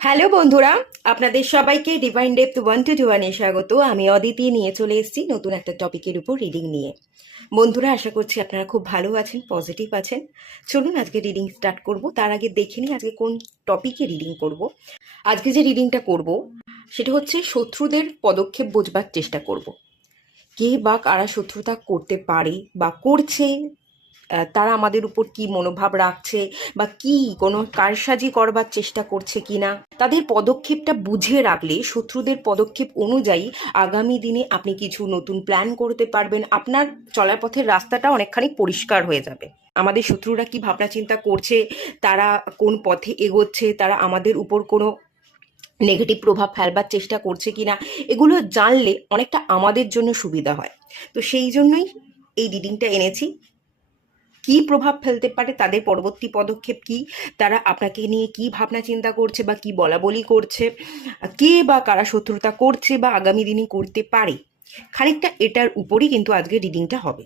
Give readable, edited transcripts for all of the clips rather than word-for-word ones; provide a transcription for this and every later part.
Hello বন্ধুরা, আপনাদের সবাইকে ডিভাইন ডেপথ 1 to 1 স্বাগত। আমি অদিতি নিয়ে চলে এসেছি নতুন একটা টপিকের উপর রিডিং নিয়ে। বন্ধুরা, আশা করছি আপনারা খুব ভালো আছেন, পজিটিভ আছেন। চলুন আজকে রিডিং স্টার্ট করব। তার আগে দেখে নিই আজকে কোন টপিকে রিডিং করব। আজকে যে রিডিংটা করব সেটা হচ্ছে শত্রুদের পদক্ষেপ বোঝবার চেষ্টা করব। কে বা কারা শত্রুতা করতে পারে বা করছে, তারা আমাদের উপর কি মনোভাব রাখছে বা কি কোনো কারসাজি করবার চেষ্টা করছে কিনা, তাদের পদক্ষেপটা বুঝে রাখলে শত্রুদের পদক্ষেপ অনুযায়ী আগামী দিনে আপনি কিছু নতুন প্ল্যান করতে পারবেন। আপনার চলার পথের রাস্তাটা অনেকখানি পরিষ্কার হয়ে যাবে। আমাদের শত্রুরা কি ভাবনা চিন্তা করছে, তারা কোন পথে এগোচ্ছে, তারা আমাদের উপর কোনো নেগেটিভ প্রভাব ফেলবার চেষ্টা করছে কিনা, এগুলো জানলে অনেকটা আমাদের জন্য সুবিধা হয়। তো সেই জন্যই এই রিডিংটা এনেছি। কি প্রভাব ফেলতে পারে, তাদের পরবর্তী পদক্ষেপ কি, তারা আপনাকে নিয়ে কি ভাবনা চিন্তা করছে বা কি বলা বলি করছে, কে বা কারা শত্রুতা করছে বা আগামী দিনে করতে পারে, খানিকটা এটার উপরই কিন্তু আজকে রিডিংটা হবে।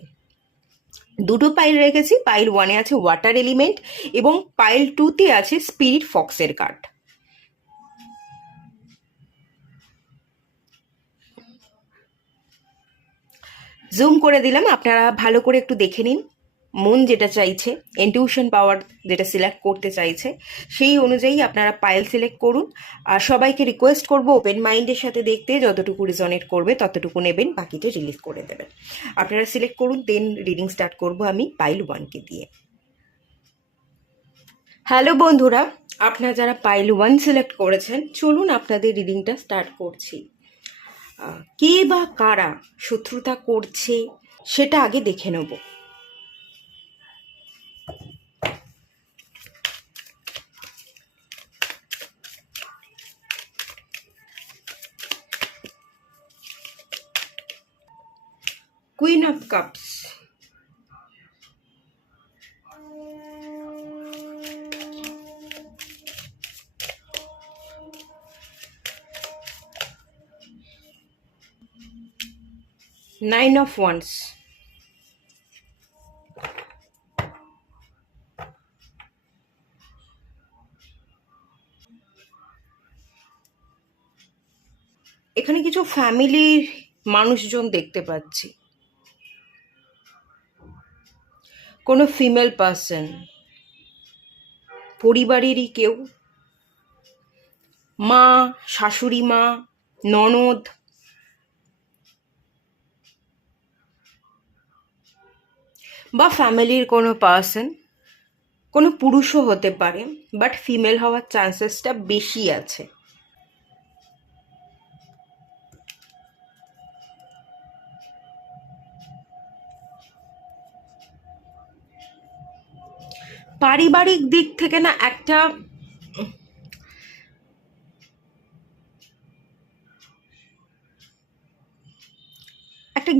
দুটো পাইল রেখেছি। পাইল 1-এ আছে ওয়াটার এলিমেন্ট এবং পাইল 2-তে আছে স্পিরিট ফক্সের কার্ড। জুম করে দিলাম, আপনারা ভালো করে একটু দেখে নিন। মন যেটা চাইছে, ইনটিউশন পাওয়ার যেটা সিলেক্ট করতে চাইছে, সেই অনুযায়ী আপনারা পাইল সিলেক্ট করুন। আর সবাইকে রিকোয়েস্ট করব ওপেন মাইন্ডের সাথে দেখতে, যতটুকু রিজনেট করবে ততটুকু নেবেন, বাকিটা রিলিজ করে দেবেন। আপনারা সিলেক্ট করুন, দেন রিডিং স্টার্ট করব আমি পাইল 1কে দিয়ে। হ্যালো বন্ধুরা, আপনারা যারা পাইল 1 সিলেক্ট করেছেন, চলুন আপনাদের রিডিংটা স্টার্ট করছি। কে বা কারা শত্রুতা করছে সেটা আগে দেখে নেব। Queen of cups, nine of wands, এখানে কিছু ফ্যামিলির মানুষজন দেখতে পাচ্ছি। কোনো ফিমেল পার্সন, পরিবারেরই কেউ, মা, শাশুড়ি মা, ননদ, বা ফ্যামিলির কোনো পার্সন, কোনো পুরুষও হতে পারে, বাট ফিমেল হওয়ার চান্সেসটা বেশি আছে। পারিবারিক দিক থেকে না একটা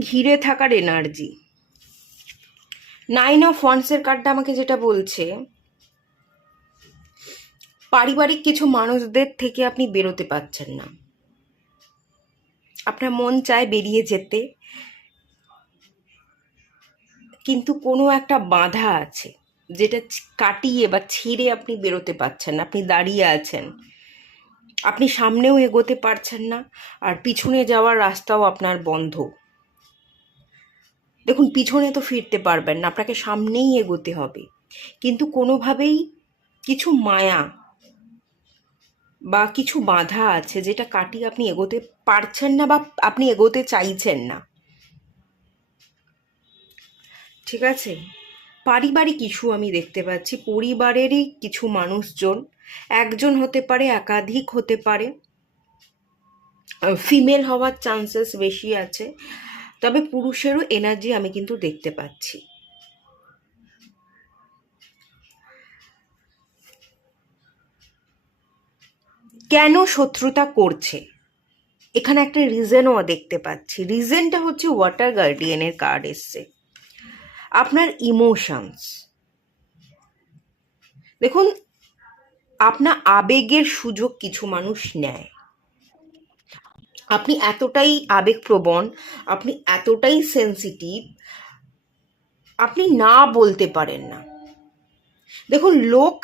ঘিরে থাকার এনার্জি। নাইন অফ ওয়ান্সের কার্ডটা আমাকে যেটা বলছে, পারিবারিক কিছু মানুষদের থেকে আপনি বেরোতে পারছেন না। আপনার মন চায় বেরিয়ে যেতে, কিন্তু কোনো একটা বাধা আছে যেটা কাটিয়ে বা ছিঁড়ে আপনি বেরোতে পারছেন না। আপনি দাঁড়িয়ে আছেন, আপনি সামনেও এগোতে পারছেন না, আর পিছনে যাওয়ার রাস্তাও আপনার বন্ধ। দেখুন, পিছনে তো ফিরতে পারবেন না, আপনাকে সামনেই এগোতে হবে। কিন্তু কোনোভাবেই কিছু মায়া বা কিছু বাধা আছে যেটা কাটিয়ে আপনি এগোতে পারছেন না বা আপনি এগোতে চাইছেন না। ঠিক আছে, পারিবারিক ইস্যু আমি দেখতে পাচ্ছি। পরিবারেরই কিছু মানুষজন, একজন হতে পারে, একাধিক হতে পারে, ফিমেল হওয়ার চান্সেস বেশি আছে, তবে পুরুষেরও এনার্জি আমি কিন্তু দেখতে পাচ্ছি। কেন শত্রুতা করছে, এখানে একটা রিজনও দেখতে পাচ্ছি। রিজনটা হচ্ছে ওয়াটার গার্ডিয়ানের কার্ড এসছে। আপনার ইমোশনস, দেখুন, আপনার আবেগের সুযোগ কিছু মানুষ নেয়। আপনি এতটাই আবেগপ্রবণ, আপনি এতটাই সেন্সিটিভ, আপনি না বলতে পারেন না। দেখুন, লোক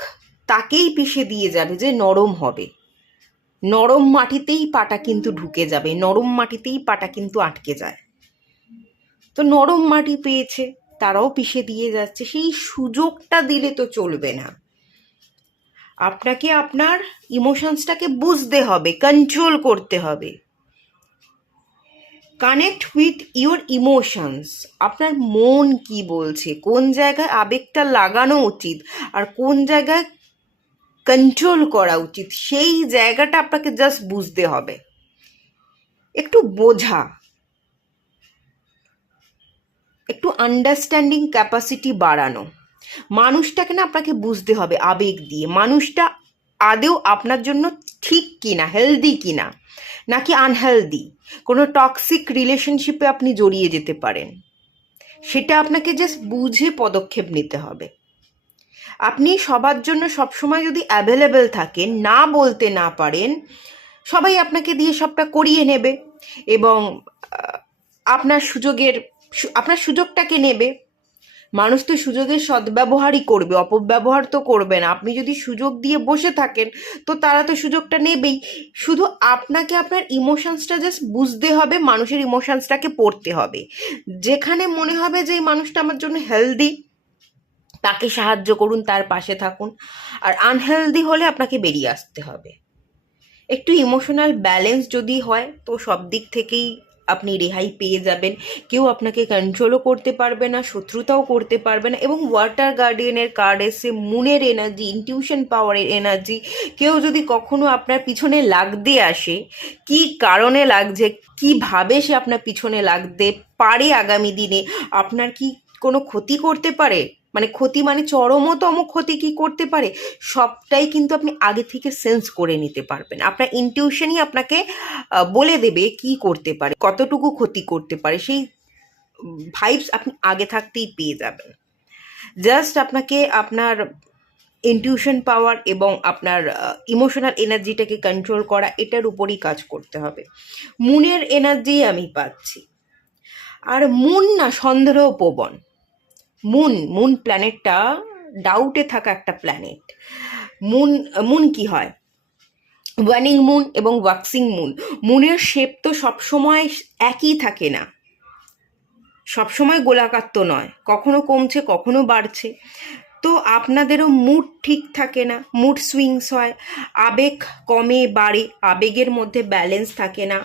তাকেই পিষে দিয়ে যাবে যে নরম হবে, নরম মাটিতেই পাটা কিন্তু ঢুকে যাবে, নরম মাটিতেই পাটা কিন্তু আটকে যায়। তো নরম মাটি পেয়েছে, তারাও পিষে দিয়ে যাচ্ছে, সেই সুযোগটা দিলে তো চলবে না। আপনাকে আপনার ইমোশনসটাকে বুঝতে হবে, কন্ট্রোল করতে হবে। Connect with your emotions. আপনার মন কি বলছে, কোন জায়গায় আবেগটা লাগানো উচিত আর কোন জায়গায় কন্ট্রোল করা উচিত, সেই জায়গাটা আপনাকে জাস্ট বুঝতে হবে। একটু বোঝা, একটু আন্ডারস্ট্যান্ডিং ক্যাপাসিটি বাড়ানো। মানুষটাকে না আপনাকে বুঝতে হবে আবেগ দিয়ে, মানুষটা আদেও আপনার জন্য ঠিক কিনা, হেলদি কিনা নাকি আনহেলদি। কোনো টক্সিক রিলেশনশিপে আপনি জড়িয়ে যেতে পারেন, সেটা আপনাকে জাস্ট বুঝে পদক্ষেপ নিতে হবে। আপনি সবার জন্য সবসময় যদি অ্যাভেলেবেল থাকেন, না বলতে না পারেন, সবাই আপনাকে দিয়ে সবটা করিয়ে নেবে এবং আপনার সুযোগটাকে নেবে। মানুষ তো সুযোগের সদ্ব্যবহারই করবে, অপব্যবহার তো করবে না। আপনি যদি সুযোগ দিয়ে বসে থাকেন তো তারা তো সুযোগটা নেবেই। শুধু আপনাকে আপনার ইমোশনসটা জাস্ট বুঝতে হবে, মানুষের ইমোশনসটাকে পড়তে হবে। যেখানে মনে হবে যে এই মানুষটা আমার জন্য হেলদি, তাকে সাহায্য করুন, তার পাশে থাকুন। আর আনহেলদি হলে আপনাকে বেরিয়ে আসতে হবে। একটু ইমোশনাল ব্যালেন্স যদি হয় তো সব দিক থেকেই আপনি রেহাই পেয়ে যাবেন। কেউ আপনাকে কন্ট্রোলও করতে পারবে না, শত্রুতাও করতে পারবে না। এবং ওয়াটার গার্ডিয়ানের কার্ড এসে মুনের এনার্জি, ইনটিউশন পাওয়ারের এনার্জি। কেউ যদি কখনো আপনার পিছনে লাগতে আসে, কি কারণে লাগছে, কিভাবে সে আপনার পিছনে লাগতে পারে আগামী দিনে, আপনার কি কোনো ক্ষতি করতে পারে, মানে ক্ষতি মানে চরমতম ক্ষতি কি করতে পারে, সবটাই কিন্তু আপনি আগে থেকে সেন্স করে নিতে পারবেন। আপনার ইনটিউশনই আপনাকে বলে দেবে কি করতে পারে, কতটুকু ক্ষতি করতে পারে, সেই ভাইবস আপনি আগে থাকতেই পেয়ে যাবেন। জাস্ট আপনাকে আপনার ইনটিউশন পাওয়ার এবং আপনার ইমোশনাল এনার্জিটাকে কন্ট্রোল করা, এটার উপরই কাজ করতে হবে। মুনের এনার্জি আমি পাচ্ছি। আর মুন না সন্দেহপ্রবণ। মুন প্ল্যানেটটা ডাউটে থাকা একটা প্ল্যানেট। মুন মুন কি হয়, ওয়ানিং মুন এবং ওয়াক্সিং মুন। মুনের শেপ তো সবসময় একই থাকে না, সবসময় গোলাকার তো নয়, কখনো কমছে কখনো বাড়ছে। তো আপনাদেরও মুড ঠিক থাকে না, মুড সুইংস হয়, আবেগ কমে বাড়ে, আবেগের মধ্যে ব্যালেন্স থাকে না,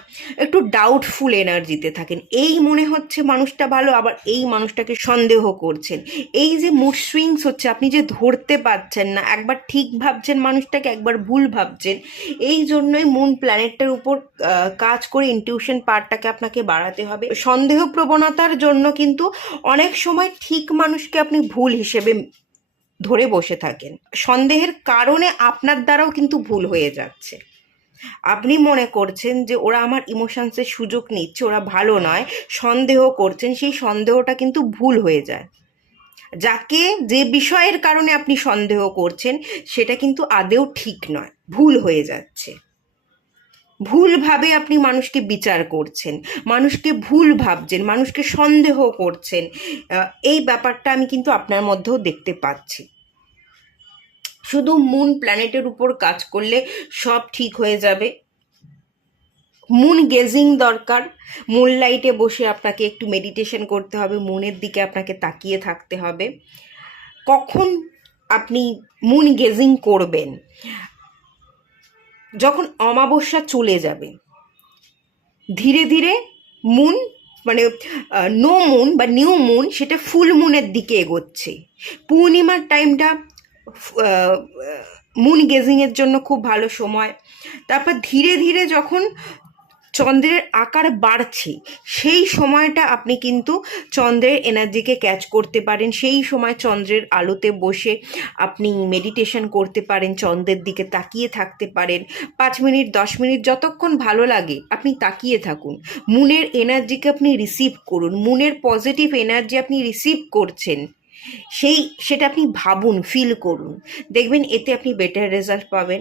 একটু ডাউটফুল এনার্জিতে থাকেন। এই মনে হচ্ছে মানুষটা ভালো, আবার এই মানুষটাকে সন্দেহ করছেন। এই যে মুড সুইংস হচ্ছে, আপনি যে ধরতে পারছেন না, একবার ঠিক ভাবছেন মানুষটাকে, একবার ভুল ভাবছেন। এই জন্যই মুন প্ল্যানেটটার উপর কাজ করে ইনটিউশন পার্টটাকে আপনাকে বাড়াতে হবে। সন্দেহ প্রবণতার জন্য কিন্তু অনেক সময় ঠিক মানুষকে আপনি ভুল হিসেবে ধরে বসে থাকেন। সন্দেহের কারণে আপনার দ্বারাও কিন্তু ভুল হয়ে যাচ্ছে। আপনি মনে করছেন যে ওরা আমার ইমোশনসের সুযোগ নিচ্ছে, ওরা ভালো নয়, সন্দেহ করছেন, সেই সন্দেহটা কিন্তু ভুল হয়ে যায়। যাকে যে বিষয়ের কারণে আপনি সন্দেহ করছেন সেটা কিন্তু আদেও ঠিক নয়, ভুল হয়ে যাচ্ছে। ভুলভাবে আপনি মানুষকে বিচার করছেন, মানুষকে ভুল ভাবছেন, মানুষকে সন্দেহ করছেন। এই ব্যাপারটা আমি কিন্তু আপনার মধ্যেও দেখতে পাচ্ছি। শুধু মুন প্ল্যানেটের উপর কাজ করলে সব ঠিক হয়ে যাবে। মুন গেজিং দরকার, মুন লাইটে বসে আপনাকে একটু মেডিটেশন করতে হবে, মুনের দিকে আপনাকে তাকিয়ে থাকতে হবে। কখন আপনি মুন গেজিং করবেন, যখন অমাবস্যা চলে যাবে, ধীরে ধীরে মুন মানে নো মুন বা নিউ মুন সেটা ফুল মুনের দিকে এগোচ্ছে। পূর্ণিমার টাইমটা মুন গেজিংয়ের জন্য খুব ভালো সময়। তারপর ধীরে ধীরে যখন চন্দ্রের আকার বাড়ছে, সেই সময়টা আপনি কিন্তু চন্দ্রের এনার্জিকে ক্যাচ করতে পারেন। সেই সময় চন্দ্রের আলোতে বসে আপনি মেডিটেশন করতে পারেন, চন্দ্রের দিকে তাকিয়ে থাকতে পারেন। 5 মিনিট 10 মিনিট যতক্ষণ ভালো লাগে আপনি তাকিয়ে থাকুন। মুনের এনার্জিকে আপনি রিসিভ করুন, মুনের পজিটিভ এনার্জি আপনি রিসিভ করছেন, সেটা আপনি ভাবুন, ফিল করুন। দেখবেন এতে আপনি বেটার রেজাল্ট পাবেন।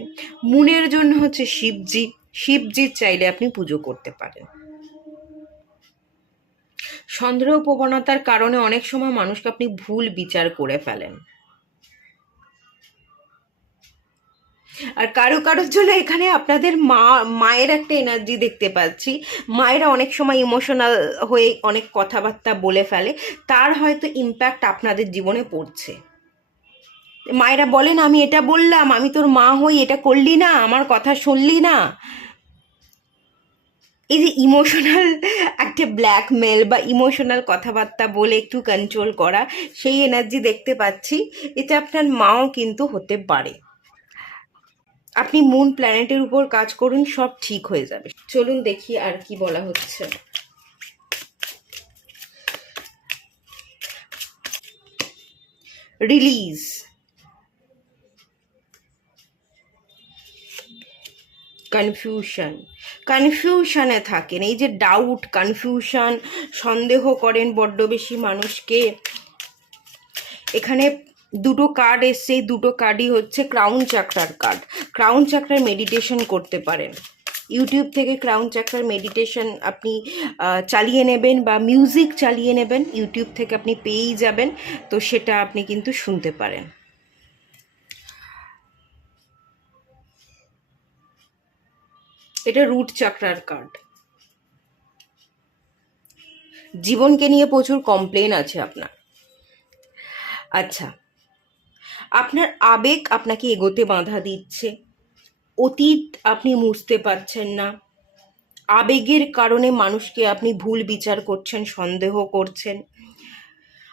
মুনের জন্য হচ্ছে শিবজির চাইলে আপনি পুজো করতে পারেন। সন্দেহ প্রবণতার কারণে অনেক সময় মানুষকে আপনি ভুল বিচার করে ফেলেন। আর কারো কারোর জন্য এখানে আপনাদের মায়ের একটা এনার্জি দেখতে পাচ্ছি। মায়েরা অনেক সময় ইমোশনাল হয়ে অনেক কথাবার্তা বলে ফেলে, তার হয়তো ইম্প্যাক্ট আপনাদের জীবনে পড়ছে। মায়েরা বলেন আমি এটা বললাম, আমি তোর মা হই, এটা করলি না, আমার কথা শুনলি না। এই যে ইমোশনাল একটা ব্ল্যাকমেল বা ইমোশনাল কথাবার্তা বলে একটু কন্ট্রোল করা, সেই এনার্জি দেখতে পাচ্ছি। এটা আপনার মাও কিন্তু হতে পারে। আপনি মুন প্ল্যানেটের উপর কাজ করুন, সব ঠিক হয়ে যাবে। চলুন দেখি আর কি বলা হচ্ছে। রিলিজ, কনফিউশনে থাকেন, এই যে ডাউট, কনফিউশন, সন্দেহ করেন বড্ড বেশি মানুষকে। এখানে দুটো কার্ড এসছে, এই দুটো কার্ডই হচ্ছে ক্রাউন চাকরার কার্ড। ক্রাউন চাকরার মেডিটেশন করতে পারেন। ইউটিউব থেকে ক্রাউন চাকরার মেডিটেশন আপনি চালিয়ে নেবেন বা মিউজিক চালিয়ে নেবেন, ইউটিউব থেকে আপনি পেয়েই যাবেন, তো সেটা আপনি কিন্তু শুনতে পারেন। এটা রুট চাকরার কার্ড। জীবনকে নিয়ে প্রচুর কমপ্লেন আছে আপনার। আচ্ছা, আপনার আবেগ আপনাকে এগোতে বাধা দিচ্ছে, অতীত আপনি মুছতে পারছেন না, আবেগের কারণে মানুষকে আপনি ভুল বিচার করছেন, সন্দেহ করছেন।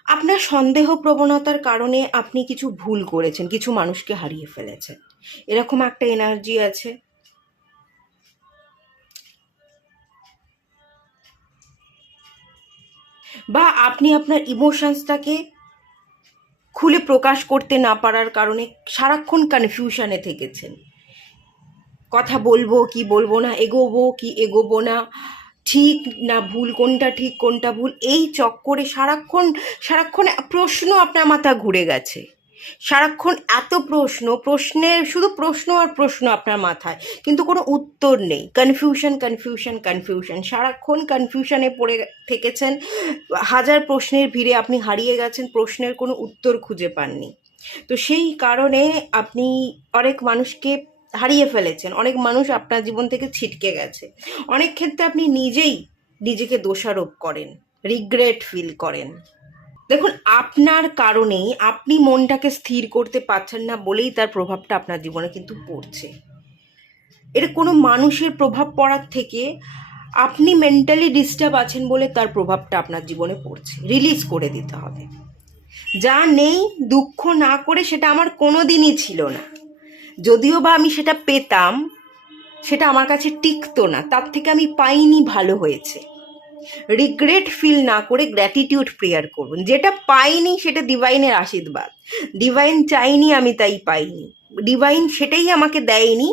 আপনার সন্দেহ প্রবণতার কারণে আপনি কিছু ভুল করেছেন, কিছু মানুষকে হারিয়ে ফেলেছেন, এরকম একটা এনার্জি আছে। বা আপনি আপনার ইমোশনসটাকে খুলে প্রকাশ করতে না পারার কারণে সারাক্ষণ কনফিউশনে থেকেছেন। কথা বলবো কি বলবো না, এগোবো কি এগোবো না, ঠিক না ভুল, কোনটা ঠিক কোনটা ভুল, এই চক্করে সারাক্ষণ সারাক্ষণ প্রশ্ন আপনার মাথা ঘুরে গেছে। সারাক্ষণ এত প্রশ্ন, প্রশ্নের শুধু প্রশ্ন আর প্রশ্ন আপনার মাথায়, কিন্তু কোনো উত্তর নেই। কনফিউশন কনফিউশন কনফিউশন, সারাক্ষণ কনফিউশনে পড়ে থেকেছেন। হাজার প্রশ্নের ভিড়ে আপনি হারিয়ে গেছেন, প্রশ্নের কোনো উত্তর খুঁজে পাননি। তো সেই কারণে আপনি অনেক মানুষকে হারিয়ে ফেলেছেন, অনেক মানুষ আপনার জীবন থেকে ছিটকে গেছে। অনেক ক্ষেত্রে আপনি নিজেই নিজেকে দোষারোপ করেন, রিগ্রেট ফিল করেন। দেখুন, আপনার কারণেই আপনি মনটাকে স্থির করতে পারছেন না বলেই তার প্রভাবটা আপনার জীবনে কিন্তু পড়ছে। এটা কোনো মানুষের প্রভাব পড়ার থেকে আপনি মেন্টালি ডিস্টার্ব আছেন বলে তার প্রভাবটা আপনার জীবনে পড়ছে। রিলিজ করে দিতে হবে। যা নেই দুঃখ না করে সেটা আমার কোনো দিনই ছিল না, যদিও বা আমি সেটা পেতাম, সেটা আমার কাছে টিকতো না, তার থেকে আমি পাইনি, ভালো হয়েছে। রিগ্রেট ফিল না করে গ্র্যাটিটিউড প্রেয়ার করুন। যেটা পাইনি সেটা ডিভাইনের আশীর্বাদ, ডিভাইন চাইনি আমি তাই পাইনি, ডিভাইন সেটাই আমাকে দেয়নি,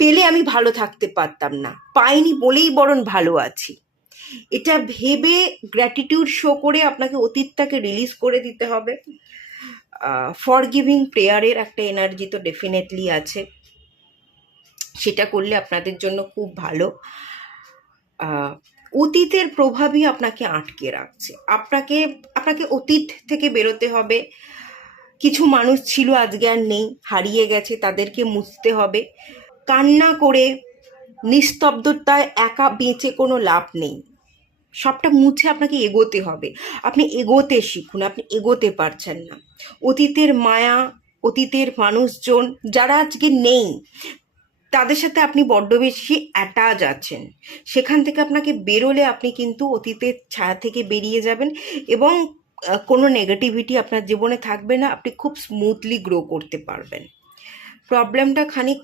পেলে আমি ভালো থাকতে পারতাম না, পাইনি বলেই বরং ভালো আছি। এটা ভেবে গ্র্যাটিটিউড শো করে আপনাকে অতীতটাকে রিলিজ করে দিতে হবে। ফরগিভিং প্রেয়ারের একটা এনার্জি তো ডেফিনেটলি আছে, সেটা করলে আপনাদের জন্য খুব ভালো। অতীতের প্রভাবই আপনাকে আটকে রাখছে, আপনাকে আপনাকে অতীত থেকে বেরোতে হবে। কিছু মানুষ ছিল আজকে আর নেই, হারিয়ে গেছে, তাদেরকে মুছতে হবে। কান্না করে নিস্তব্ধতায় একা বেঁচে কোনো লাভ নেই, সবটা মুছে আপনাকে এগোতে হবে। আপনি এগোতে শিখুন, আপনি এগোতে পারছেন না। অতীতের মায়া, অতীতের মানুষজন যারা আজকে নেই, তাদের সাথে আপনি বড্ড বেশি অ্যাটাচ আছেন। সেখান থেকে আপনাকে বেরোলে আপনি কিন্তু অতীতের ছায়া থেকে বেরিয়ে যাবেন এবং কোনো নেগেটিভিটি আপনার জীবনে থাকবে না, আপনি খুব স্মুথলি গ্রো করতে পারবেন। প্রবলেমটা খানিক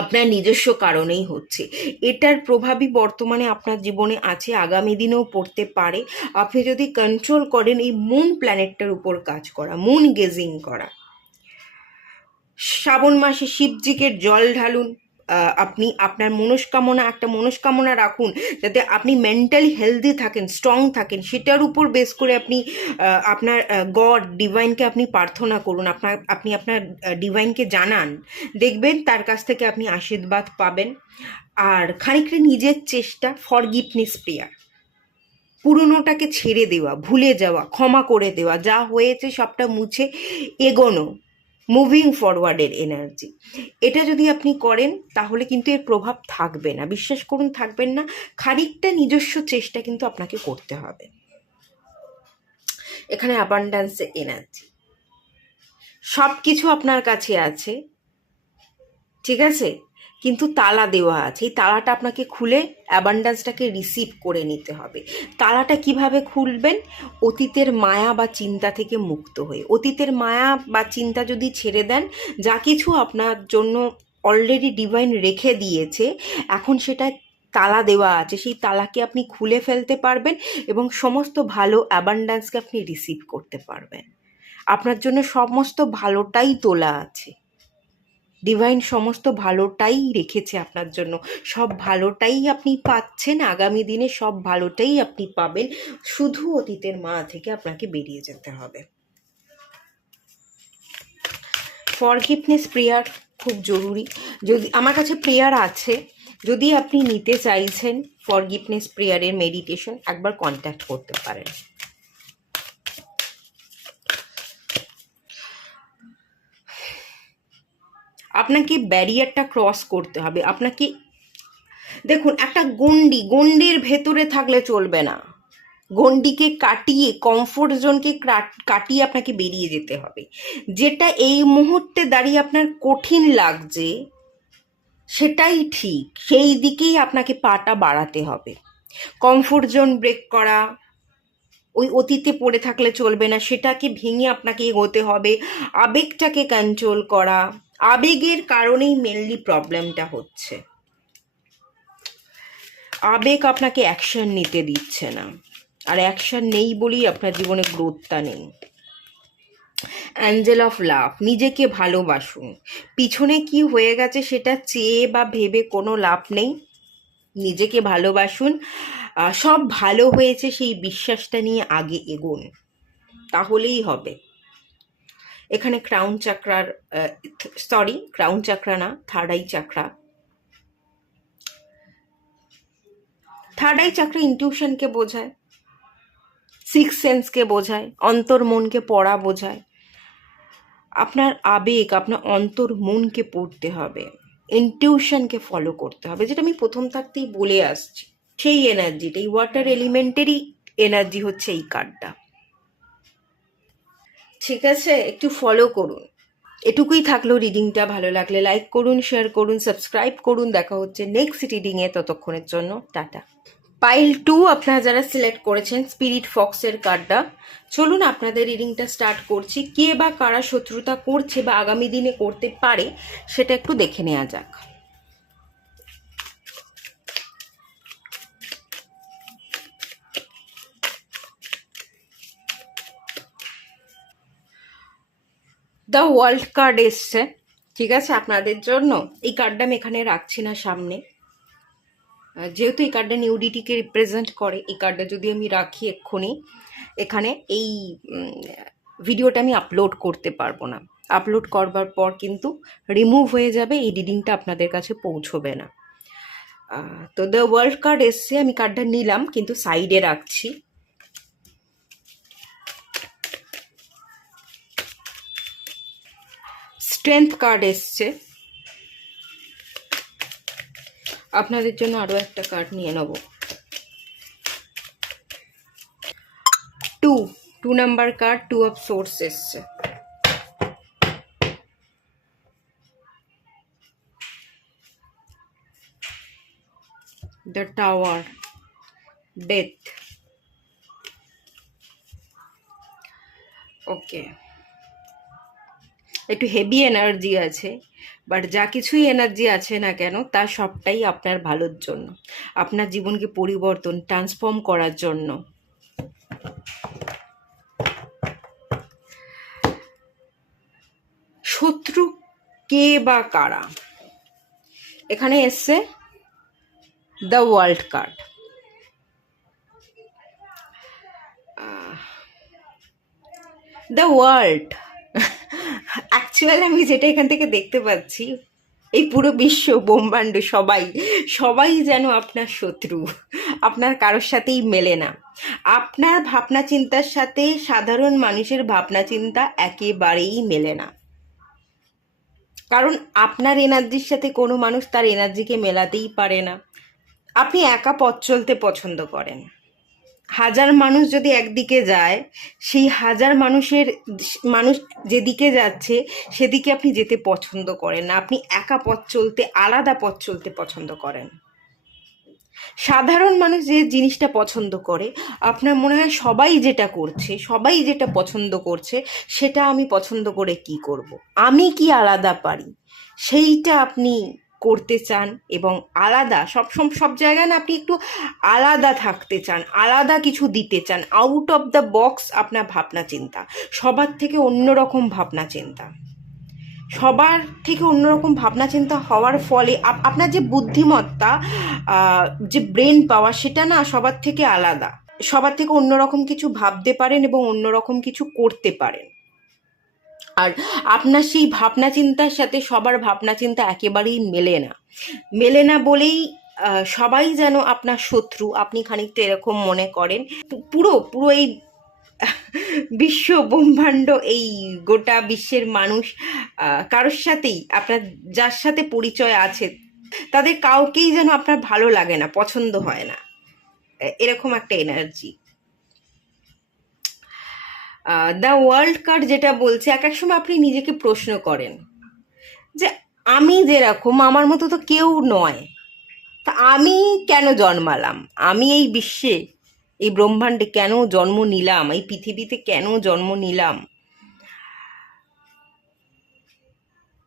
আপনার নিজস্ব কারণেই হচ্ছে, এটার প্রভাবই বর্তমানে আপনার জীবনে আছে, আগামী দিনেও পড়তে পারে। আপনি যদি কন্ট্রোল করেন এই মুন প্ল্যানেটটার উপর কাজ করা, মুন গেজিং করা। শ্রাবণ মাসে শিবজিকে জল ঢালুন। আপনি আপনার একটা মনস্কামনা রাখুন, যাতে আপনি মেন্টালি হেলদি থাকেন, স্ট্রং থাকেন, সেটার উপর বেস করে আপনি আপনার গড ডিভাইনকে আপনি প্রার্থনা করুন, আপনি আপনার ডিভাইনকে জানান, দেখবেন তার কাছ থেকে আপনি আশীর্বাদ পাবেন। আর খানিকটা নিজের চেষ্টা, ফরগিভনেস প্রেয়ার, পুরনোটাকে ছেড়ে দেওয়া, ভুলে যাওয়া, ক্ষমা করে দেওয়া, যা হয়েছে সবটা মুছে এগোনো, মুভিং ফরওয়ার্ডের এনার্জি। এটা যদি আপনি করেন তাহলে কিন্তু এর প্রভাব থাকবে না, বিশ্বাস করুন থাকবেন না। খানিকটা নিজস্ব চেষ্টা কিন্তু আপনাকে করতে হবে। এখানে অ্যাবান্ড্যান্সের এনার্জি, সব কিছু আপনার কাছে আছে, ঠিক আছে, কিন্তু তালা দেওয়া আছে। এই তালাটা আপনাকে খুলে অ্যাবান্ড্যান্সটাকে রিসিভ করে নিতে হবে। তালাটা কিভাবে খুলবেন? অতীতের মায়া বা চিন্তা থেকে মুক্ত হয়ে। অতীতের মায়া বা চিন্তা যদি ছেড়ে দেন, যা কিছু আপনার জন্য অলরেডি ডিভাইন রেখে দিয়েছে, এখন সেটা তালা দেওয়া আছে, সেই তালাকে আপনি খুলে ফেলতে পারবেন এবং সমস্ত ভালো অ্যাবান্ড্যান্সকে আপনি রিসিভ করতে পারবেন। আপনার জন্য সমস্ত ভালোটাই তোলা আছে, ডিভাইন সমস্ত ভালোটাই রেখেছে আপনার জন্য, সব ভালোটাই আপনি পাচ্ছেন, আগামী দিনে সব ভালোটাই আপনি পাবেন। শুধু অতীতের মায়া থেকে আপনাকে বেরিয়ে যেতে হবে। ফরগিভনেস প্রেয়ার খুব জরুরি। যদি আমার কাছে প্রেয়ার আছে, যদি আপনি নিতে চাইছেন ফরগিভনেস প্রেয়ারের মেডিটেশন, একবার কন্ট্যাক্ট করতে পারেন। আপনাকে ব্যারিয়ারটা ক্রস করতে হবে। আপনাকে দেখুন, একটা গণ্ডির ভেতরে থাকলে চলবে না। গণ্ডিকে কাটিয়ে, কমফোর্ট জোনকে কাটিয়ে আপনাকে বেরিয়ে যেতে হবে। যেটা এই মুহূর্তে দাঁড়িয়ে আপনার কঠিন লাগছে সেটাই ঠিক, সেই দিকেই আপনাকে পাটা বাড়াতে হবে। কমফোর্ট জোন ব্রেক করা, ওই অতীতে পড়ে থাকলে চলবে না, সেটাকে ভেঙে আপনাকে এগোতে হবে। আবেগটাকে কন্ট্রোল করা, আবেগের কারণেই মেনলি প্রবলেমটা হচ্ছে। আবেগ আপনাকে অ্যাকশন নিতে দিচ্ছে না, আর অ্যাকশন নেই বলেই আপনার জীবনে গ্রোথটা নেই। অ্যাঞ্জেল অফ লাভ, নিজেকে ভালোবাসুন। পিছনে কি হয়ে গেছে সেটা চেয়ে বা ভেবে কোনো লাভ নেই, নিজেকে ভালোবাসুন। সব ভালো হয়েছে সেই বিশ্বাসটা নিয়ে আগে এগোন, তাহলেই হবে। এখানে ক্রাউন চাকরার, ক্রাউন চাকরা না, থার্ড আই চাকরা। থার্ড আই চাকরা ইনটিউশনকে বোঝায়, সিক্স সেন্সকে বোঝায়, অন্তর মনকে পড়া বোঝায়। আপনার আবেগ, আপনার অন্তর মনকে পড়তে হবে, ইনটিউশনকে ফলো করতে হবে, যেটা আমি প্রথম থাকতেই বলে আসছি। সেই এনার্জিটা, এই ওয়াটার এলিমেন্টেরই এনার্জি হচ্ছে এই কার্ডটা, ঠিক আছে? একটু ফলো করুন। এটুকুই থাকলো রিডিংটা। ভালো লাগলে লাইক করুন, শেয়ার করুন, সাবস্ক্রাইব করুন। দেখা হচ্ছে নেক্সট রিডিংয়ে, ততক্ষণের জন্য টাটা। পাইল 2 আপনারা যারা সিলেক্ট করেছেন স্পিরিট ফক্সের কার্ডটা, চলুন আপনাদের রিডিংটা স্টার্ট করছি। কে বা কারা শত্রুতা করছে বা আগামী দিনে করতে পারে সেটা একটু দেখে নেওয়া যাক। দ্য ওয়ার্ল্ড কার্ড এসছে, ঠিক আছে আপনাদের জন্য। এই কার্ডটা আমি এখানে রাখছি না সামনে, যেহেতু এই কার্ডটা নিউডিটিকে রিপ্রেজেন্ট করে। এই কার্ডটা যদি আমি রাখি এক্ষুনি এখানে, এই ভিডিওটা আমি আপলোড করতে পারবো না। আপলোড করবার পর কিন্তু রিমুভ হয়ে যাবে, এই রিডিংটা আপনাদের কাছে পৌঁছবে না। তো দ্য ওয়ার্ল্ড কার্ড এসছে, আমি কার্ডটা নিলাম কিন্তু সাইডে রাখছি। স্ট্রেংথ কার্ড এসছে, আপনাদের জন্য আরও একটা কার্ড নিয়ে নেব। Two number card, 2 of source এসছে। The tower, death. ওকে, একটু হেভি এনার্জি আছে, বাট যা কিছুই এনার্জি আছে না কেন, তা সবটাই আপনার ভালোর জন্য, আপনার জীবনকে পরিবর্তন, ট্রান্সফর্ম করার জন্য। শত্রু কে বা কারা? এখানে এসছে the world card. The world, actually আমি যেটা এখান থেকে দেখতে পাচ্ছি, এই পুরো বিশ্ব ব্রহ্মাণ্ড সবাই যেন আপনার শত্রু। আপনার কারোর সাথেই মেলে না। আপনার ভাবনা চিন্তার সাথে সাধারণ মানুষের ভাবনা চিন্তা একেবারেই মেলে না। কারণ আপনার এনার্জির সাথে কোনো মানুষ তার এনার্জিকে মেলাতেই পারে না। আপনি একা পথ চলতে পছন্দ করেন। হাজার মানুষ যদি একদিকে যায়, সেই হাজার মানুষ যেদিকে যাচ্ছে সেদিকে আপনি যেতে পছন্দ করেন না। আপনি একা পথ চলতে, আলাদা পথ চলতে পছন্দ করেন। সাধারণ মানুষ যে জিনিসটা পছন্দ করে, আপনার মনে হয় সবাই যেটা করছে, সবাই যেটা পছন্দ করছে, সেটা আমি পছন্দ করে কি করব, আমি কি আলাদা পারি, সেইটা আপনি করতে চান। এবং আলাদা সব জায়গায় না, আপনি একটু আলাদা থাকতে চান, আলাদা কিছু দিতে চান, আউট অফ দ্য বক্স আপনার ভাবনা চিন্তা, সবার থেকে অন্যরকম ভাবনা চিন্তা। সবার থেকে অন্যরকম ভাবনা চিন্তা হওয়ার ফলে আপনার যে বুদ্ধিমত্তা, যে ব্রেন পাওয়ার, সেটা না সবার থেকে আলাদা। সবার থেকে অন্যরকম কিছু ভাবতে পারেন এবং অন্যরকম কিছু করতে পারেন। আর আপনার সেই ভাবনা চিন্তার সাথে সবার ভাবনা চিন্তা একেবারেই মেলে না বলেই সবাই যেন আপনার শত্রু। আপনি খানিকটা এরকম মনে করেন। পুরো পুরো এই বিশ্ব ব্রহ্মাণ্ড, এই গোটা বিশ্বের মানুষ, কারোর সাথেই আপনার, যার সাথে পরিচয় আছে, তাদের কাউকেই যেন আপনার ভালো লাগে না, পছন্দ হয় না, এরকম একটা এনার্জি। দ্য ওয়ার্ল্ড কার্ড যেটা বলছে, এক এক সময় আপনি নিজেকে প্রশ্ন করেন যে আমি যেরকম, আমার মতো তো কেউ নয়, তা আমি কেন জন্মালাম, আমি এই বিশ্বে, এই ব্রহ্মাণ্ডে কেন জন্ম নিলাম, এই পৃথিবীতে কেন জন্ম নিলাম।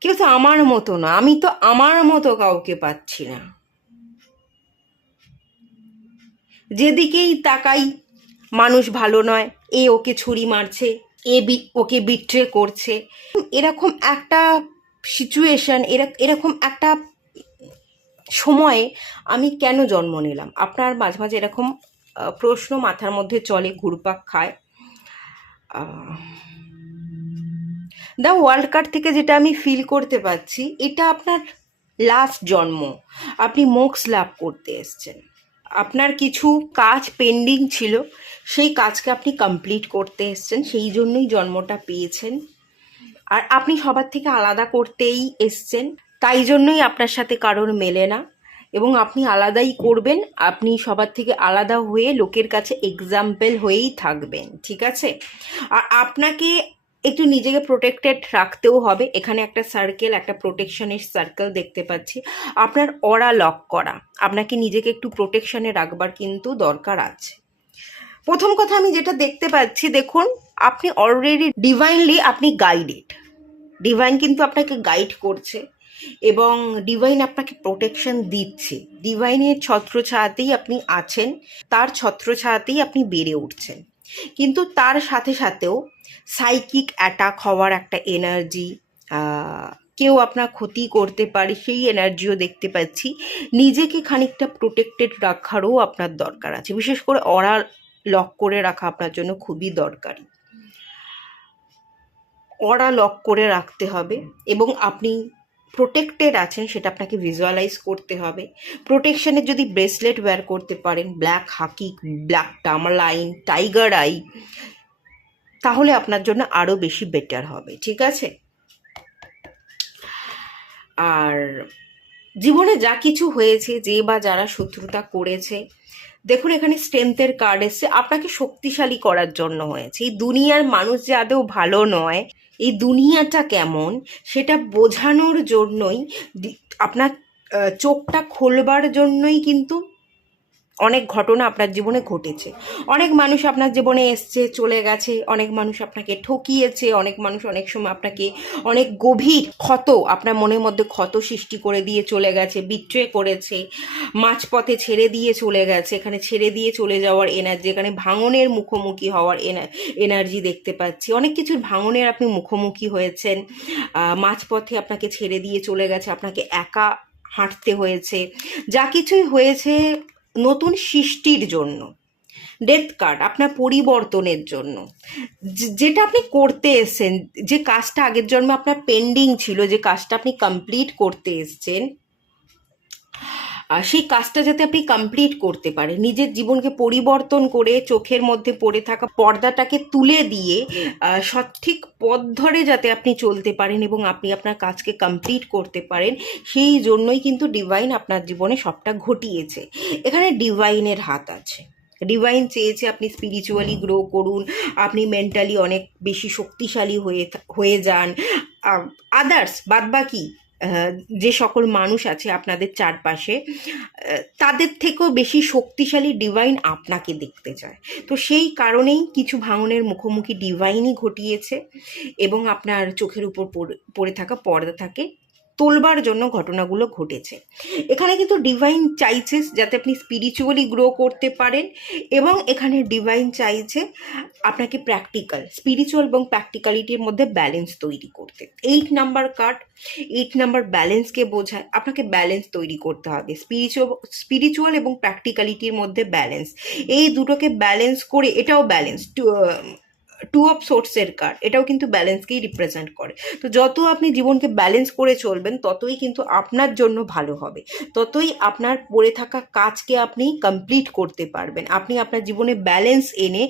কেউ তো আমার মতো না, আমি তো আমার মতো কাউকে পাচ্ছি না। যেদিকেই তাকাই মানুষ ভালো নয়, এ ওকে ছুরি মারছে, ওকে বিট্রে করছে, এরকম একটা সিচুয়েশন, এরকম একটা সময়ে আমি কেন জন্ম নিলাম। আপনার মাঝে মাঝে এরকম প্রশ্ন মাথার মধ্যে চলে, ঘুরপাক খায়। দ্য ওয়ার্ল্ড কার্ড থেকে যেটা আমি ফিল করতে পারছি, এটা আপনার লাস্ট জন্ম, আপনি মোক্ষ লাভ করতে এসছেন। আপনার কিছু কাজ পেন্ডিং ছিল, সেই কাজকে আপনি কমপ্লিট করতে এসছেন, সেই জন্যই জন্মটা পেয়েছেন। আর আপনি সবার থেকে আলাদা করতেই এসছেন, তাই জন্যই আপনার সাথে কারোর মেলে না, এবং আপনি আলাদাই করবেন। আপনি সবার থেকে আলাদা হয়ে লোকের কাছে এক্সাম্পল হয়েই থাকবেন, ঠিক আছে? আর আপনাকে একটু নিজেকে প্রোটেক্টেড রাখতেও হবে। এখানে একটা সার্কেল, একটা প্রোটেকশনের সার্কেল দেখতে পাচ্ছি। আপনার অরা লক করা, আপনাকে নিজেকে একটু প্রোটেকশনে রাখবার কিন্তু দরকার আছে। প্রথম কথা আমি যেটা দেখতে পাচ্ছি, দেখুন, আপনি অলরেডি ডিভাইনলি আপনি গাইডেড। ডিভাইন কিন্তু আপনাকে গাইড করছে এবং ডিভাইন আপনাকে প্রোটেকশন দিচ্ছে। ডিভাইনের ছত্রছায়াতেই আপনি আছেন, তার ছত্রছায়াতেই আপনি বেড়ে উঠছেন। কিন্তু তার সাথে সাথেও সাইকিক অ্যাটাক হওয়ার একটা এনার্জি, কেউ আপনার ক্ষতি করতে পারে, সেই এনার্জিও দেখতে পাচ্ছি। নিজেকে খানিকটা প্রোটেক্টেড রাখারও আপনার দরকার আছে, বিশেষ করে অরা লক করে রাখা আপনার জন্য খুবই দরকারি। অরা লক করে রাখতে হবে এবং আপনি প্রোটেক্টেড আছেন সেটা আপনাকে ভিজুয়ালাইজ করতে হবে। প্রোটেকশনের যদি ব্রেসলেট ওয়্যার করতে পারেন, ব্ল্যাক হাকি, ব্ল্যাক টার্মালাইন, টাইগার আই, তাহলে আপনার জন্য আরও বেশি বেটার হবে, ঠিক আছে? আর জীবনে যা কিছু হয়েছে, যে বা যারা শত্রুতা করেছে, দেখুন এখানে স্ট্রেংথের কার্ড এসছে, আপনাকে শক্তিশালী করার জন্য হয়েছে। এই দুনিয়ার মানুষ যে আদৌ ভালো নয়, এই দুনিয়াটা কেমন, সেটা বোঝানোর জন্যই, আপনার চোখটা খোলবার জন্যই কিন্তু অনেক ঘটনা আপনার জীবনে ঘটেছে। অনেক মানুষ আপনার জীবনে এসছে, চলে গেছে, অনেক মানুষ আপনাকে ঠকিয়েছে, অনেক মানুষ অনেক সময় আপনাকে অনেক গভীর ক্ষত, আপনার মনের মধ্যে ক্ষত সৃষ্টি করে দিয়ে চলে গেছে, বিট্রে করেছে, মাঝপথে ছেড়ে দিয়ে চলে গেছে। এখানে ছেড়ে দিয়ে চলে যাওয়ার এনার্জি, এখানে ভাঙনের মুখোমুখি হওয়ার এনার্জি দেখতে পাচ্ছি। অনেক কিছুর ভাঙনের আপনি মুখোমুখি হয়েছেন, মাঝপথে আপনাকে ছেড়ে দিয়ে চলে গেছে, আপনাকে একা হাঁটতে হয়েছে। যা কিছুই হয়েছে নতুন সৃষ্টির জন্য। ডেথ কার্ড আপনার পরিবর্তনের জন্য, যেটা আপনি করতে এসেছেন, যে কাজটা আগের জন্মে আপনার পেন্ডিং ছিল, যে কাজটা আপনি কমপ্লিট করতে এসেছেন, সেই কাজটা যাতে আপনি কমপ্লিট করতে পারেন, নিজের জীবনকে পরিবর্তন করে চোখের মধ্যে পড়ে থাকা পর্দাটাকে তুলে দিয়ে সঠিক পথ ধরে যাতে আপনি চলতে পারেন এবং আপনি আপনার কাজকে কমপ্লিট করতে পারেন, সেই জন্যই কিন্তু ডিভাইন আপনার জীবনে সবটা ঘটিয়েছে। এখানে ডিভাইনের হাত আছে। ডিভাইন চেয়েছে আপনি স্পিরিচুয়ালি গ্রো করুন, আপনি মেন্টালি অনেক বেশি শক্তিশালী হয়ে যান। আদার্স বাদবাকি যে সকল মানুষ আছে আপনাদের চারপাশে, তাদের থেকেও বেশি শক্তিশালী ডিভাইন আপনাকে দেখতে চায়। তো সেই কারণেই কিছু ভাঙনের মুখোমুখি ডিভাইনই ঘটিয়েছে এবং আপনার চোখের উপর পড়ে থাকা পর্দাটাকে তোলবার জন্য ঘটনাগুলো ঘটেছে। এখানে কিন্তু ডিভাইন চাইছে যাতে আপনি স্পিরিচুয়ালি গ্রো করতে পারেন, এবং এখানে ডিভাইন চাইছে আপনাকে প্র্যাকটিক্যাল, স্পিরিচুয়াল এবং প্র্যাকটিক্যালিটির মধ্যে ব্যালেন্স তৈরি করতে। 8 নাম্বার কার্ড, 8 নাম্বার ব্যালেন্সকে বোঝায়। আপনাকে ব্যালেন্স তৈরি করতে হবে, স্পিরিচুয়াল এবং প্র্যাকটিক্যালিটির মধ্যে ব্যালেন্স। এই দুটোকে ব্যালেন্স করে, এটাও ব্যালেন্স, টু অফ সোর্সের কার্ড, এটাও কিন্তু ব্যালেন্সকেই রিপ্রেজেন্ট করে। তো যত আপনি জীবনকে ব্যালেন্স করে চলবেন ততই কিন্তু আপনার জন্য ভালো হবে, ততই আপনার পড়ে থাকা কাজকে আপনি কমপ্লিট করতে পারবেন। আপনি আপনার জীবনে ব্যালেন্স এনে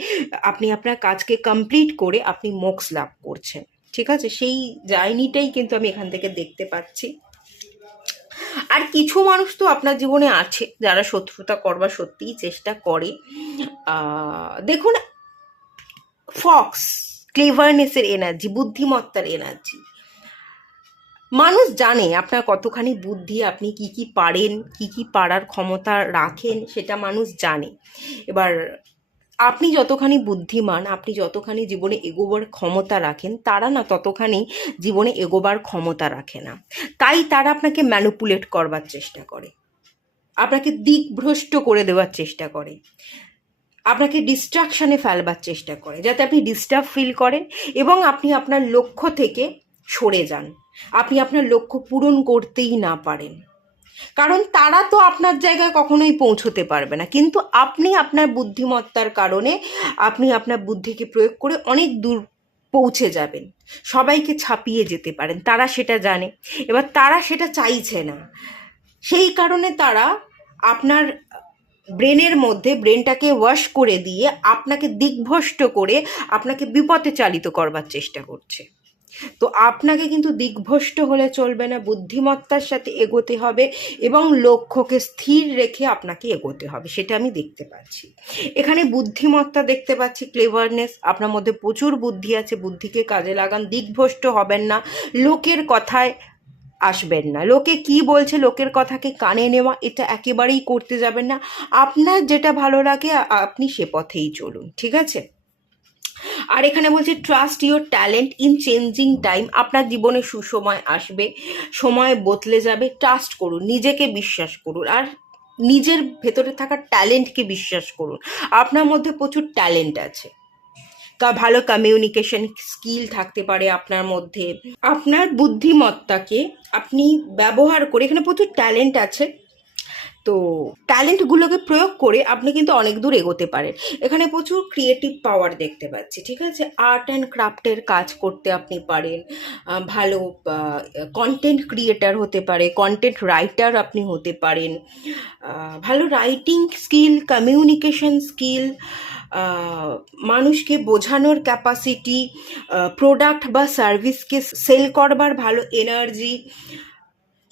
আপনি আপনার কাজকে কমপ্লিট করে আপনি মোক্ষ লাভ করছেন। ঠিক আছে, সেই জার্নিটাই কিন্তু আমি এখান থেকে দেখতে পাচ্ছি। আর কিছু মানুষ তো আপনার জীবনে আছে যারা শত্রুতা করবার সত্যিই চেষ্টা করে। দেখুন, ফক্স, ক্লেভারনেসের এনার্জি, বুদ্ধিমত্তার এনার্জি। মানুষ জানে আপনার কতখানি বুদ্ধি, আপনি কি কি পারেন, কি কি পারার ক্ষমতা রাখেন, সেটা মানুষ জানে। এবার আপনি যতখানি বুদ্ধিমান, আপনি যতখানি জীবনে এগোবার ক্ষমতা রাখেন, তারা না ততখানি জীবনে এগোবার ক্ষমতা রাখে না। তাই তারা আপনাকে ম্যানিপুলেট করবার চেষ্টা করে, আপনাকে দিকভ্রষ্ট করে দেওয়ার চেষ্টা করে, আপনাকে ডিস্ট্রাকশানে ফেলবার চেষ্টা করে, যাতে আপনি ডিস্টার্ব ফিল করেন এবং আপনি আপনার লক্ষ্য থেকে সরে যান, আপনি আপনার লক্ষ্য পূরণ করতেই না পারেন। কারণ তারা তো আপনার জায়গায় কখনোই পৌঁছতে পারবে না, কিন্তু আপনি আপনার বুদ্ধিমত্তার কারণে আপনি আপনার বুদ্ধিকে প্রয়োগ করে অনেক দূর পৌঁছে যাবেন, সবাইকে ছাপিয়ে যেতে পারেন। তারা সেটা জানে, এবার তারা সেটা চাইছে না। সেই কারণে তারা আপনার ব্রেনটাকে ওয়াশ করে দিয়ে আপনাকে দিকভ্রষ্ট করে আপনাকে বিপথে চালিত করবার চেষ্টা করছে। তো আপনাকে কিন্তু দিকভ্রষ্ট হলে চলবে না, বুদ্ধিমত্তার সাথে এগোতে হবে এবং লক্ষ্যকে স্থির রেখে আপনাকে এগোতে হবে, সেটা আমি দেখতে পাচ্ছি। এখানে বুদ্ধিমত্তা দেখতে পাচ্ছি, ক্লেভারনেস, আপনার মধ্যে প্রচুর বুদ্ধি আছে, বুদ্ধিকে কাজে লাগান, দিকভ্রষ্ট হবেন না, লোকের কথায় আসবেন না, লোকে কি বলছে লোকের কথাকে কানে নেওয়া এটা একেবারেই করতে যাবেন না। আপনার যেটা ভালো লাগে আপনি সে পথেই চলুন, ঠিক আছে। আর এখানে বলছে trust your talent in changing time. আপনার জীবনে সুসময় আসবে, সময় বদলে যাবে, ট্রাস্ট করুন, নিজেকে বিশ্বাস করুন, আর নিজের ভেতরে থাকা ট্যালেন্টকে বিশ্বাস করুন। আপনার মধ্যে প্রচুর ট্যালেন্ট আছে, ভালো কমিউনিকেশন স্কিল থাকতে পারে আপনার মধ্যে, আপনার বুদ্ধিমত্তাকে আপনি ব্যবহার করে, এখানে প্রচুর ট্যালেন্ট আছে, তো ট্যালেন্টগুলোকে প্রয়োগ করে আপনি কিন্তু অনেক দূর এগোতে পারেন। এখানে প্রচুর ক্রিয়েটিভ পাওয়ার দেখতে পাচ্ছি, ঠিক আছে। আর্ট অ্যান্ড ক্রাফটের কাজ করতে আপনি পারেন, ভালো কন্টেন্ট ক্রিয়েটার হতে পারে, কন্টেন্ট রাইটার আপনি হতে পারেন, ভালো রাইটিং স্কিল, কমিউনিকেশন স্কিল, মানুষকে বোঝানোর ক্যাপাসিটি, প্রোডাক্ট বা সার্ভিসকে সেল করবার ভালো এনার্জি।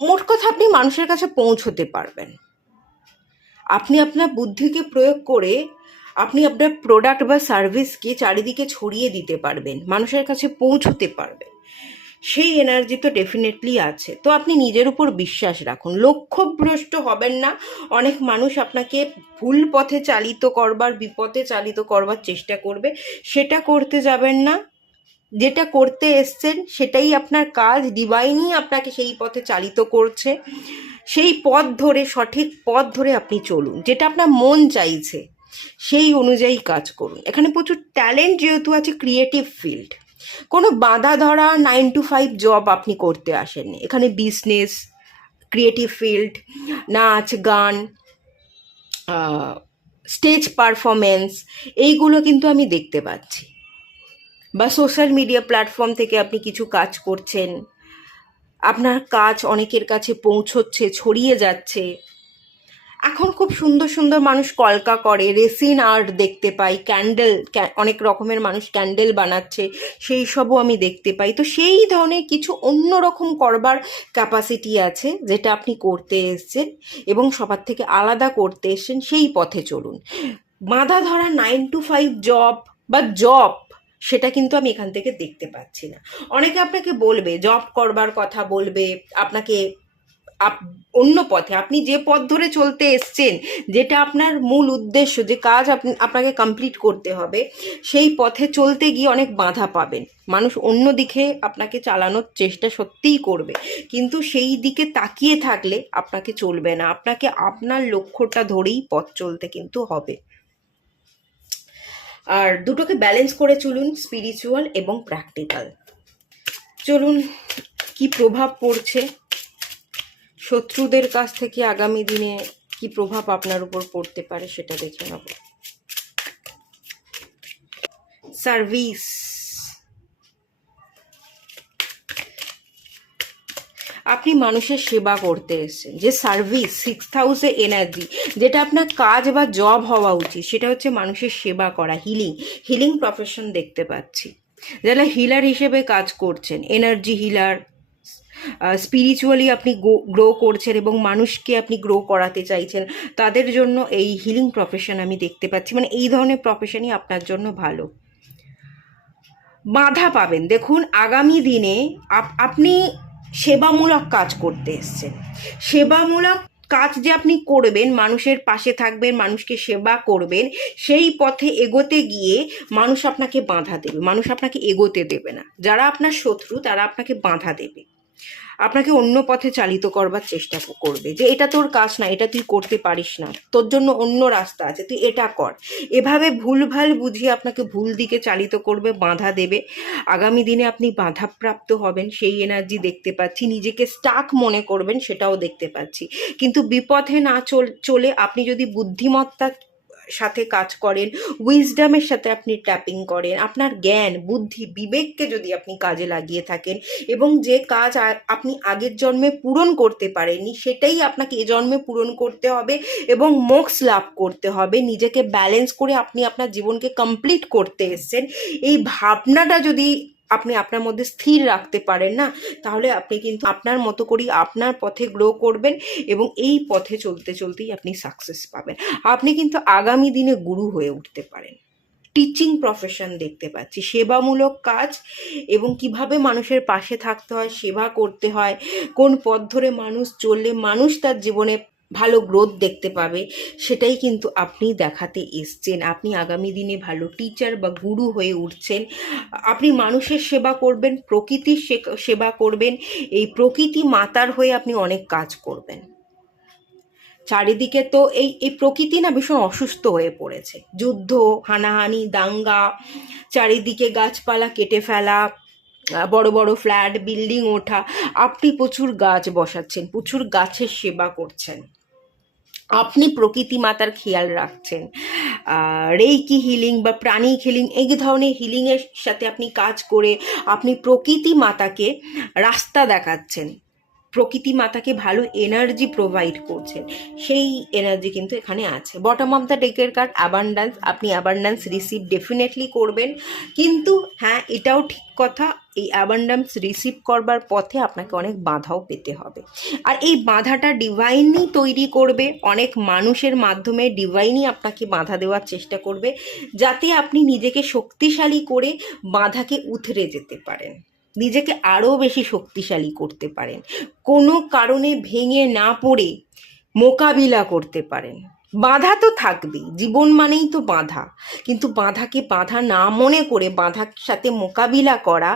মোট কথা আপনি মানুষের কাছে পৌঁছতে পারবেন, আপনি আপনার বুদ্ধিকে প্রয়োগ করে আপনি আপনার প্রোডাক্ট বা সার্ভিসকে চারিদিকে ছড়িয়ে দিতে পারবেন, মানুষের কাছে পৌঁছতে পারবেন, সেই এনার্জি তো ডেফিনেটলি আছে। তো আপনি নিজের উপর বিশ্বাস রাখুন, লক্ষ্যভ্রষ্ট হবেন না। অনেক মানুষ আপনাকে ভুল পথে চালিত করবার, বিপথে চালিত করবার চেষ্টা করবে, সেটা করতে যাবেন না। যেটা করতে এসছেন সেটাই আপনার কাজ, ডিভাইনই আপনাকে সেই পথে চালিত করছে, সেই পথ ধরে, সঠিক পথ ধরে আপনি চলুন, যেটা আপনার মন চাইছে সেই অনুযায়ী কাজ করুন। এখানে প্রচুর ট্যালেন্ট যেহেতু আছে, ক্রিয়েটিভ ফিল্ড, কোনো বাঁধা ধরা 9 to 5 জব আপনি করতে আসেননি, এখানে বিজনেস, ক্রিয়েটিভ ফিল্ড, নাচ গান, স্টেজ পারফরমেন্স, এইগুলো কিন্তু আমি দেখতে পাচ্ছি। বা সোশ্যাল মিডিয়া প্ল্যাটফর্ম থেকে আপনি কিছু কাজ করছেন, আপনার কাজ অনেকের কাছে পৌঁছচ্ছে, ছড়িয়ে যাচ্ছে, এখন খুব সুন্দর সুন্দর মানুষ কলকা করে, রেসিন আর্ট দেখতে পাই, ক্যান্ডেল, অনেক রকমের মানুষ ক্যান্ডেল বানাচ্ছে, সেই সবও আমি দেখতে পাই। তো সেই ধরনের কিছু অন্যরকম করবার ক্যাপাসিটি আছে যেটা আপনি করতে এসছেন এবং সবার থেকে আলাদা করতে এসছেন, সেই পথে চলুন। বাঁধা ধরা 9 to 5 জব বা জব, সেটা কিন্তু আমি এখান থেকে দেখতে পাচ্ছি না। অনেকে আপনাকে বলবে, জব করবার কথা বলবে আপনাকে, অন্য পথে আপনি যে পথ ধরে চলতে এসছেন, যেটা আপনার মূল উদ্দেশ্য, যে কাজ আপনাকে কমপ্লিট করতে হবে, সেই পথে চলতে গিয়ে অনেক বাধা পাবেন। মানুষ অন্য দিকে আপনাকে চালানোর চেষ্টা সত্যিই করবে, কিন্তু সেই দিকে তাকিয়ে থাকলে আপনাকে চলবে না। আপনাকে আপনার লক্ষ্যটা ধরেই পথ চলতে কিন্তু হবে। আর দুটোকে ব্যালেন্স করে চলুন, স্পিরিচুয়াল এবং প্র্যাকটিক্যাল। চলুন, কি প্রভাব পড়ছে শত্রুদের কাছ থেকে আগামী দিনে, কি প্রভাব আপনার উপর পড়তে পারে সেটা দেখে নেব। সার্ভিস, আপনি মানুষের সেবা করতে এসেছেন, যে সার্ভিস, 6th হাউসে এনার্জি, যেটা আপনার কাজ বা জব হওয়া উচিত, সেটা হচ্ছে মানুষের সেবা করা, হিলিং প্রফেশন দেখতে পাচ্ছি। যারা হিলার হিসেবে কাজ করছেন, এনার্জি হিলার, স্পিরিচুয়ালি আপনি গ্রো করছেন এবং মানুষকে আপনি গ্রো করাতে চাইছেন, তাদের জন্য এই হিলিং প্রফেশন আমি দেখতে পাচ্ছি। মানে এই ধরনের প্রফেশনই আপনার জন্য ভালো। বাধা পাবেন, দেখুন আগামী দিনে আপনি সেবামূলক কাজ করতে এসছেন। সেবামূলক কাজ যে আপনি করবেন, মানুষের পাশে থাকবেন, মানুষকে সেবা করবেন, সেই পথে এগোতে গিয়ে মানুষ আপনাকে বাধা দেবে, মানুষ আপনাকে এগোতে দেবে না। যারা আপনার শত্রু তারা আপনাকে বাধা দেবে, আপনাকে অন্য পথে চালিত করবার চেষ্টা করবে, যে এটা তোর কাজ না, এটা তুই করতে পারিস না, তোর জন্য অন্য রাস্তা আছে, তুই এটা কর। এভাবে ভুলভাল বুঝিয়ে আপনাকে ভুল দিকে চালিত করবে, বাধা দেবে। আগামী দিনে আপনি বাধাপ্রাপ্ত হবেন, সেই এনার্জি দেখতে পাচ্ছি। নিজেকে স্টাক মনে করবেন, সেটাও দেখতে পাচ্ছি। কিন্তু বিপথে না চলে আপনি যদি বুদ্ধিমত্তা সাথে কাজ করেন, উইজডামের সাথে আপনি ট্যাপিং করেন, আপনার জ্ঞান, বুদ্ধি, বিবেককে যদি আপনি কাজে লাগিয়ে থাকেন, এবং যে কাজ আপনি আগের জন্মে পূরণ করতে পারেননি সেটাই আপনাকে এ জন্মে পূরণ করতে হবে এবং মোক্ষ লাভ করতে হবে, নিজেকে ব্যালেন্স করে আপনি আপনার জীবনকে কমপ্লিট করতে এসেছেন, এই ভাবনাটা যদি আপনি আপনার মধ্যে স্থির রাখতে পারেন না, তাহলে আপনি কিন্তু আপনার মতো করেই আপনার পথে গ্রো করবেন এবং এই পথে চলতে চলতেই আপনি সাকসেস পাবেন। আপনি কিন্তু আগামী দিনে গুরু হয়ে উঠতে পারেন। টিচিং প্রফেশন দেখতে পাচ্ছি, সেবামূলক কাজ, এবং কিভাবে মানুষের পাশে থাকতে হয়, সেবা করতে হয়, কোন পথ ধরে মানুষ চললে মানুষ তার জীবনে ভালো গ্রোথ দেখতে পাবে, সেটাই কিন্তু আপনি দেখাতে এসছেন। আপনি আগামী দিনে ভালো টিচার বা গুরু হয়ে উঠছেন। আপনি মানুষের সেবা করবেন, প্রকৃতির সেবা করবেন, এই প্রকৃতি মাতার হয়ে আপনি অনেক কাজ করবেন। চারিদিকে তো এই প্রকৃতি না ভীষণ অসুস্থ হয়ে পড়েছে, যুদ্ধ, হানাহানি, দাঙ্গা, চারিদিকে গাছপালা কেটে ফেলা, বড় বড় ফ্ল্যাট বিল্ডিং ওঠা। আপনি প্রচুর গাছ বসাচ্ছেন, প্রচুর গাছের সেবা করছেন, আপনি প্রকৃতি মাতার খেয়াল রাখছেন, রেইকি হিলিং বা প্রাণী হিলিং, এই ধরনের হিলিংয়ের সাথে আপনি কাজ করে আপনি প্রকৃতি মাতাকে রাস্তা দেখাচ্ছেন, প্রকৃতি মাতাকে ভালো এনার্জি প্রোভাইড করছেন। সেই এনার্জি কিন্তু এখানে আছে। বটম অফ দ্য ডেকের কার্ড অ্যাবান্ড্যান্স, আপনি অ্যাবান্ড্যান্স রিসিভ ডেফিনেটলি করবেন, কিন্তু হ্যাঁ এটাও ঠিক কথা, এই অ্যাবান্ড্যান্স রিসিভ করবার পথে আপনাকে অনেক বাধাও পেতে হবে। আর এই বাধাটা ডিভাইনই তৈরি করবে, অনেক মানুষের মাধ্যমে ডিভাইনই আপনাকে বাধা দেওয়ার চেষ্টা করবে, যাতে আপনি নিজেকে শক্তিশালী করে বাধাকে উথরে যেতে পারেন, নিজেকে আরও বেশি শক্তিশালী করতে পারেন, কোনো কারণে ভেঙে না পড়ে মোকাবিলা করতে পারেন। বাধা তো থাকবেই, জীবন মানেই তো বাধা, কিন্তু বাধাকে বাধা না মনে করে বাধার সাথে মোকাবিলা করা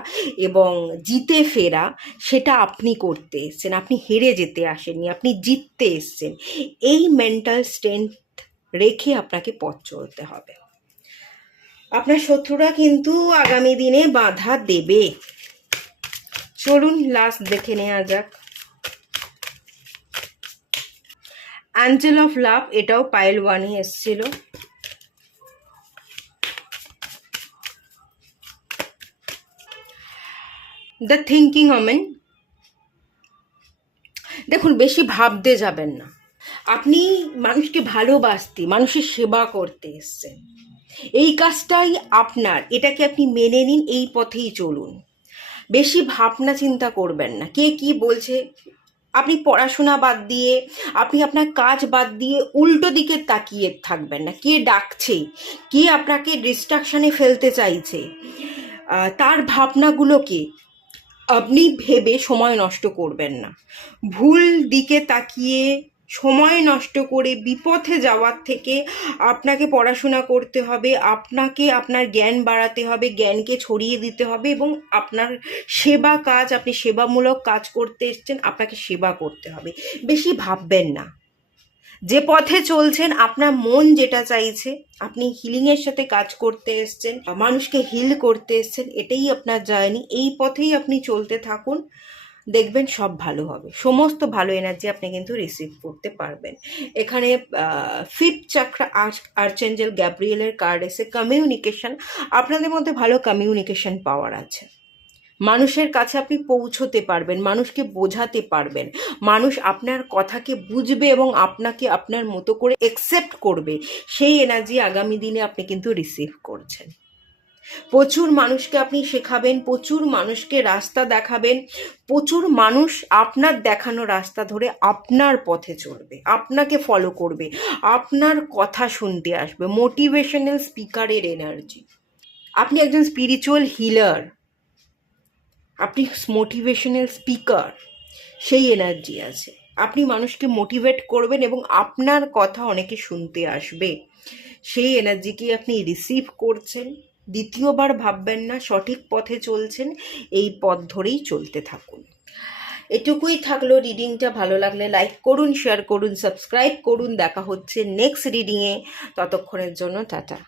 এবং জিতে ফেরা, সেটা আপনি করতে এসছেন। আপনি হেরে যেতে আসেননি, আপনি জিততে এসছেন। এই মেন্টাল স্ট্রেংথ রেখে আপনাকে পথ চলতে হবে। আপনার শত্রুরা কিন্তু আগামী দিনে বাধা দেবে। চলুন লাস্ট দেখে নেওয়া যাক। অ্যাঞ্জেল অফ লাভ, এটাও পাইল ওয়ানই এসেছিল। দ্য থিঙ্কিং ওমেন, দেখুন বেশি ভাবতে যাবেন না, আপনি মানুষকে ভালোবাসতে, মানুষের সেবা করতে এসছেন। এই কাজটাই আপনার, এটাকে আপনি মেনে নিন, এই পথেই চলুন। বেশি ভাবনা চিন্তা করবেন না কে কি বলছে। আপনি পড়াশোনা বাদ দিয়ে, আপনি আপনার কাজ বাদ দিয়ে উল্টো দিকে তাকিয়ে থাকবেন না। কে ডাকছে, কে আপনাকে ডিস্ট্রাকশনে ফেলতে চাইছে, তার ভাবনাগুলোকে আপনি ভেবে সময় নষ্ট করবেন না। ভুল দিকে তাকিয়ে সময় নষ্ট করে বিপথে যাওয়ার থেকে আপনাকে পড়াশোনা করতে হবে, আপনাকে আপনার জ্ঞান বাড়াতে হবে, জ্ঞানকে ছড়িয়ে দিতে হবে এবং আপনার সেবা কাজ, আপনি সেবামূলক কাজ করতে এসেছেন, আপনাকে সেবা করতে হবে। বেশি ভাববেন না। যে পথে চলছেন, আপনার মন যেটা চাইছে, আপনি হিলিংয়ের সাথে কাজ করতে এসছেন, মানুষকে হিল করতে এসছেন, এটাই আপনার জার্নি। এই পথেই আপনি চলতে থাকুন, দেখবেন সব ভালো হবে। সমস্ত ভালো এনার্জি আপনি কিন্তু রিসিভ করতে পারবেন। এখানে ফিফথ চাকরা আর্চেঞ্জেল গ্যাব্রিয়েলের কার্ড এসে কমিউনিকেশন। আপনাদের মধ্যে ভালো কমিউনিকেশন পাওয়ার আছে। মানুষের কাছে আপনি পৌঁছতে পারবেন, মানুষকে বোঝাতে পারবেন, মানুষ আপনার কথাকে বুঝবে এবং আপনাকে আপনার মতো করে একসেপ্ট করবে। সেই এনার্জি আগামী দিনে আপনি কিন্তু রিসিভ করছেন। প্রচুর মানুষকে আপনি শেখাবেন, প্রচুর মানুষকে রাস্তা দেখাবেন, প্রচুর মানুষ আপনার দেখানো রাস্তা ধরে আপনার পথে চলবে, আপনাকে ফলো করবে, আপনার কথা শুনতে আসবে। মোটিভেশনাল স্পিকারের এনার্জি। আপনি একজন স্পিরিচুয়াল হিলার, আপনি মোটিভেশনাল স্পিকার, সেই এনার্জি আছে। আপনি মানুষকে মোটিভেট করবেন এবং আপনার কথা অনেকে শুনতে আসবে। সেই এনার্জিকে আপনি রিসিভ করছেন। দ্বিতীয়বার ভাববেন না, সঠিক পথে চলছেন, এই পথ ধরেই চলতে থাকুন। এটুকুই থাকলো। রিডিংটা ভালো লাগলে লাইক করুন, শেয়ার করুন, সাবস্ক্রাইব করুন। দেখা হচ্ছে নেক্সট রিডিংয়ে। ততক্ষণের জন্য টাটা।